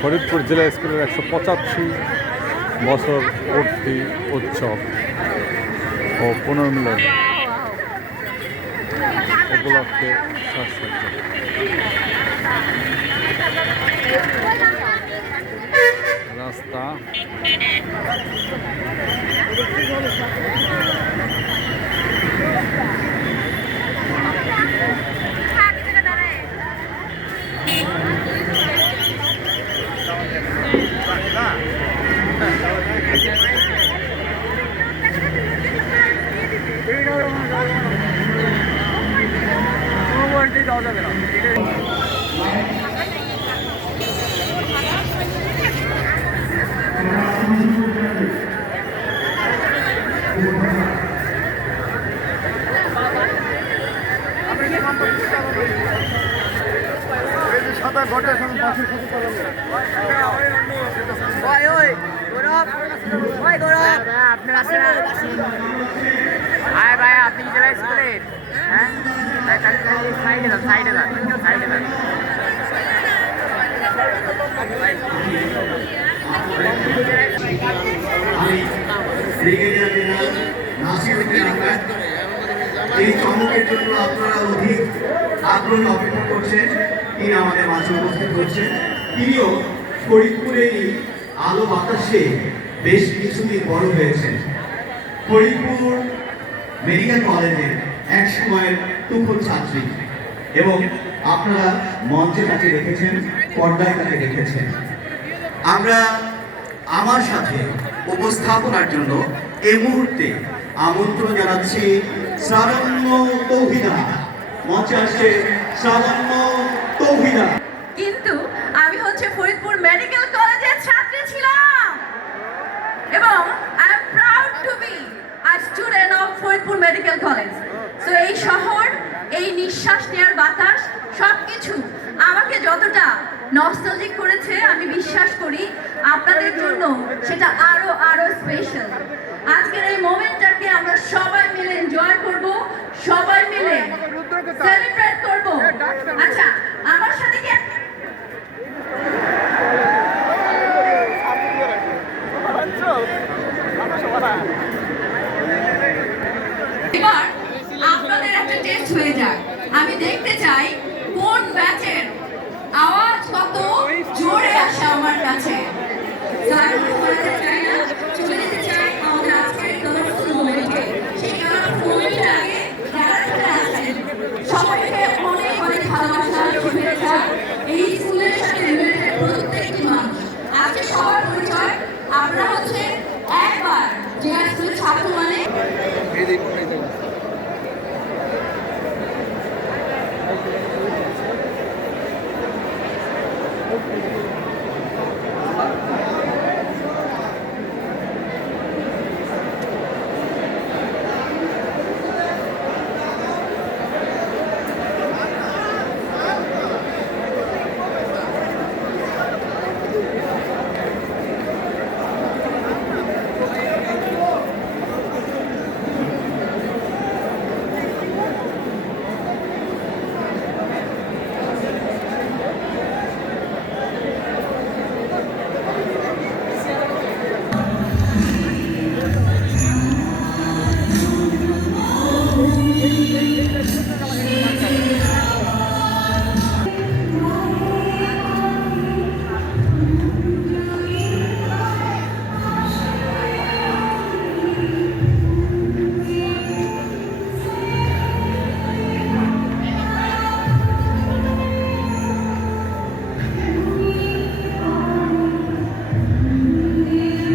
ফরিদপুর জেলা স্কুলের 185 বছর পূর্তি উৎসব ও পুনর্মিলন উপলক্ষে সাজসজ্জা। রাস্তা আপনি জেলা স্কুলের হ্যাঁ সাইডে যান সাইডে যান সাইডে যান। এই চমকের জন্য আপনারা অধিক আগ্রহ অপেক্ষা করছেন। তিনি আমাদের মাঝে উপস্থিত হচ্ছেন। তিনিও ফরিদপুরেরই আলো বাতাসে বেশ কিছুদিন বড় হয়েছেন। ফরিদপুর মেডিকেল কলেজের এক সময়ের তুখোর ছাত্রী এবং আপনারা মঞ্চে তাকে দেখেছেন, পর্দায় তাকে দেখেছেন। আমরা আমার সাথে উপস্থাপনার জন্য এই মুহূর্তে আমন্ত্রণ জানাচ্ছি শ্রাবণ্য তৌহিদা। মঞ্চে আসছে শ্রাবণ্য তৌহিদা। কিন্তু আমি হচ্ছে ফরিদপুর মেডিকেল কলেজের ছাত্রী ছিলাম এবং I am proud to be a student of Faridpur medical college. So এই শহর, এই নিঃশ্বাস নেওয়ার বাতাস সবকিছু আমাকে যতটা নস্টালজিক করেছে, আমি বিশ্বাস করি আপনাদের জন্য সেটা আরো আরো স্পেশাল। আজকের এই মোমেন্টটাকে আমরা সবাই মিলে এনজয় করব, সবাই মিলে সেলিব্রেট করব। আচ্ছা, আমার সাথে কি এবার আপনাদের একটা টেস্ট হয়ে যাক। আমি দেখতে চাই কোন ব্যাচের আওয়াজ কত জোরে আসে আমার কাছে। চলে যেতে চাই আমাদের আজকের কালারফুল মোমেন্টে। সেই কালারফুল মোমেন্টে আগে যারা আছেন সবাইকে অনেক অনেক ভালোবাসা, শুভেচ্ছা। এই স্কুলের সাথে রিলেটেড প্রত্যেকটি মানুষ আজকে সবার পরিচয়। আমরা হচ্ছে একবার যে স্কুলের ছাত্র মানে